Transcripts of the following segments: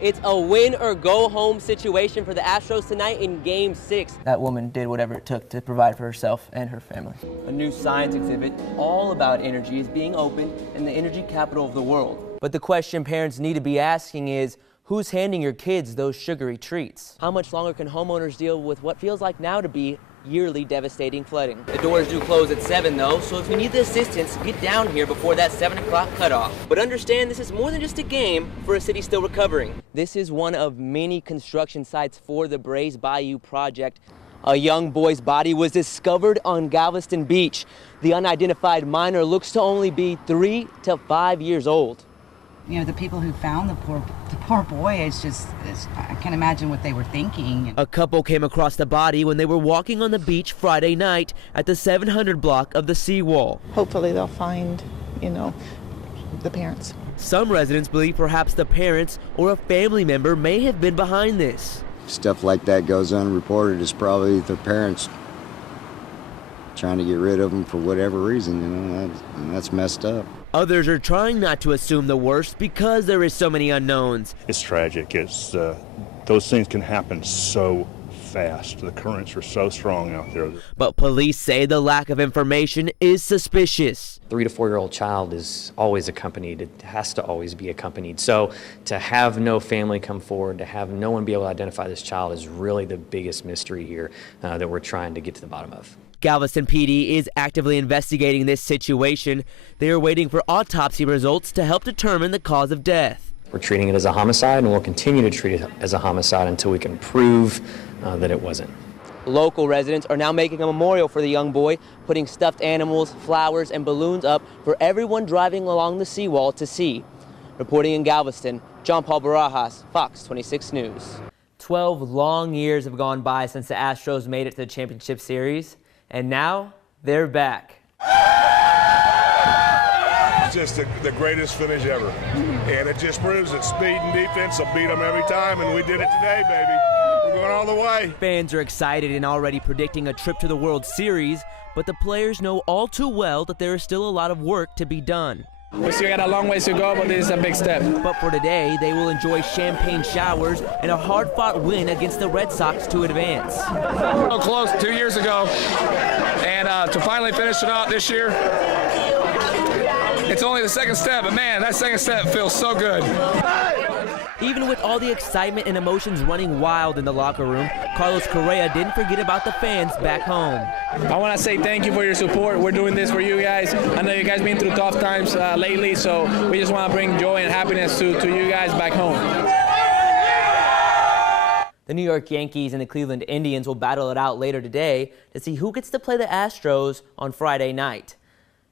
It's a win or go home situation for the Astros tonight in Game 6. That woman did whatever it took to provide for herself and her family. A new science exhibit all about energy is being opened in the energy capital of the world. But the question parents need to be asking is, who's handing your kids those sugary treats? How much longer can homeowners deal with what feels like now to be yearly devastating flooding? The doors do close at 7 though, so if you need the assistance, get down here before that 7 o'clock cutoff. But understand this is more than just a game for a city still recovering. This is one of many construction sites for the Brays Bayou project. A young boy's body was discovered on Galveston Beach. The unidentified minor looks to only be 3 to 5 years old. You know, the people who found the poor boy, I can't imagine what they were thinking. A couple came across the body when they were walking on the beach Friday night at the 700 block of the seawall. Hopefully they'll find, the parents. Some residents believe perhaps the parents or a family member may have been behind this. Stuff like that goes unreported. It's probably the parents trying to get rid of them for whatever reason, and that's messed up. Others are trying not to assume the worst because there is so many unknowns. It's tragic. Those things can happen so fast. The currents are so strong out there. But police say the lack of information is suspicious. 3 to 4-year-old child is always accompanied. It has to always be accompanied. So to have no family come forward, to have no one be able to identify this child is really the biggest mystery here that we're trying to get to the bottom of. Galveston PD is actively investigating this situation. They are waiting for autopsy results to help determine the cause of death. We're treating it as a homicide, and we'll continue to treat it as a homicide until we can prove that it wasn't. Local residents are now making a memorial for the young boy, putting stuffed animals, flowers, and balloons up for everyone driving along the seawall to see. Reporting in Galveston, John Paul Barajas, Fox 26 News. 12 long years have gone by since the Astros made it to the championship series. And now they're back. It's just the greatest finish ever. And it just proves that speed and defense will beat them every time, and we did it today, baby. We're going all the way. Fans are excited and already predicting a trip to the World Series, but the players know all too well that there is still a lot of work to be done. We still got a long ways to go, but this is a big step. But for today, they will enjoy champagne showers and a hard-fought win against the Red Sox to advance. So close 2 years ago, and to finally finish it out this year, it's only the second step, but man, that second step feels so good. Even with all the excitement and emotions running wild in the locker room, Carlos Correa didn't forget about the fans back home. I want to say thank you for your support. We're doing this for you guys. I know you guys been through tough times lately, so we just want to bring joy and happiness to you guys back home. The New York Yankees and the Cleveland Indians will battle it out later today to see who gets to play the Astros on Friday night.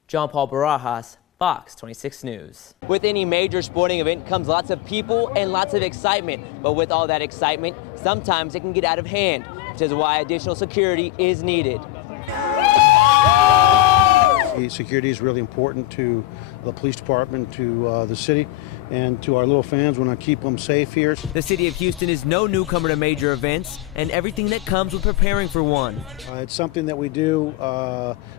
John Paul Barajas, Fox 26 News. With any major sporting event comes lots of people and lots of excitement. But with all that excitement, sometimes it can get out of hand, which is why additional security is needed. Security is really important to the police department, to the city, and to our little fans. We want to keep them safe here. The city of Houston is no newcomer to major events and everything that comes with preparing for one. It's something that we do.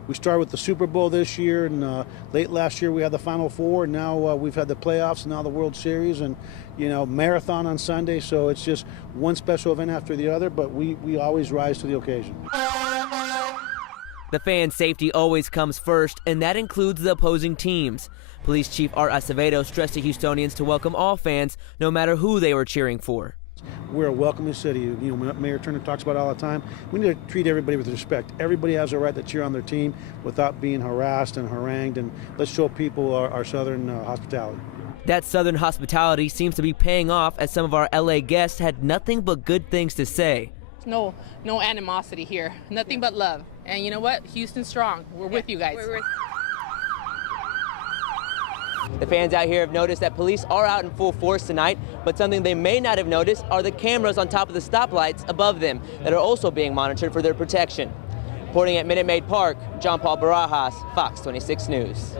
We started with the Super Bowl this year, and late last year we had the Final Four, and now we've had the playoffs, and now the World Series, and marathon on Sunday. So it's just one special event after the other, but we always rise to the occasion. The fan safety always comes first, and that includes the opposing teams. Police Chief Art Acevedo stressed to Houstonians to welcome all fans, no matter who they were cheering for. We're a welcoming city. Mayor Turner talks about it all the time. We need to treat everybody with respect. Everybody has a right to cheer on their team without being harassed and harangued, and let's show people our Southern hospitality. That Southern hospitality seems to be paying off, as some of our LA guests had nothing but good things to say. No animosity here. Nothing but love. And you know what? Houston's strong. We're with you guys. The fans out here have noticed that police are out in full force tonight, but something they may not have noticed are the cameras on top of the stoplights above them that are also being monitored for their protection. Reporting at Minute Maid Park, John Paul Barajas, Fox 26 News.